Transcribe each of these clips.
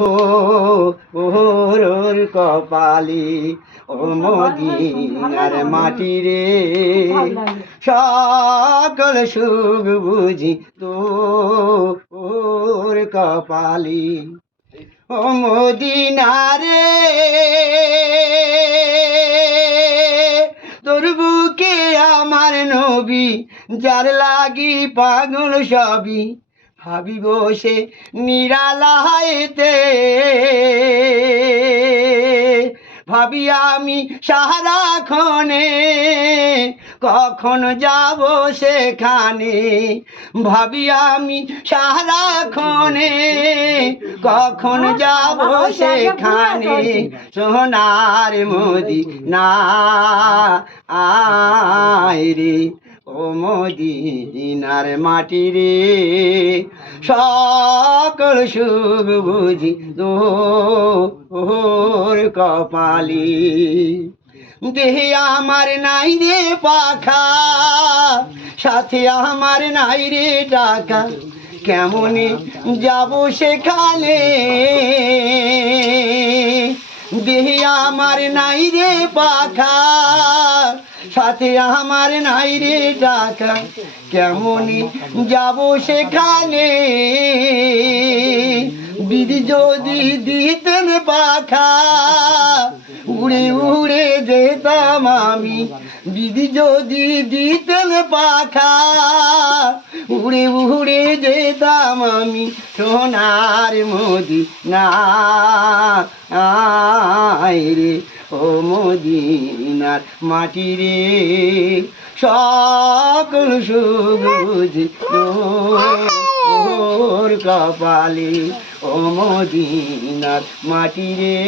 ওর ওর কপালি ও মদিনার মাটি রে সকল সুখ বুঝি তো ওর কপালি। ও মদিনারে তোর বুকে আমার নবী যার লাগি পাগল সবই। ভাবি বসে নিরালাইতে ভাবি আমি সারাক্ষণে কখন যাব সেখানে? ভাবি আমি সারাক্ষণে কখন যাব সেখানে? সোনার মোদি না আয় রে। মদিনার মাটি রে। সকল সুখ বুঝি তোর কপালি। দেহে আমার নাই রে পাখা, সাথে আমার নাই রে টাকা। কেমনে যাব সেখানে? দেহে আমার নাই রে পাখা সাথে আমার নাই রে টাকা কেমনই যাব সেখানে? দিদি যদি দিতেন পাখা, উড়ে উড়ে যেতাম আমি। দিদি যদি দিতেন পাখা, উড়ে উড়ে যেতাম আমি। সোনার মোদি না রে ও মদিনার মাটি রে, সকল সুখ বুঝি তোর কপালে ও মদিনার মাটি রে,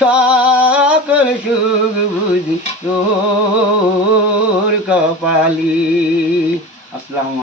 সকল সুখ বুঝি তোর কপালি। আসসালামু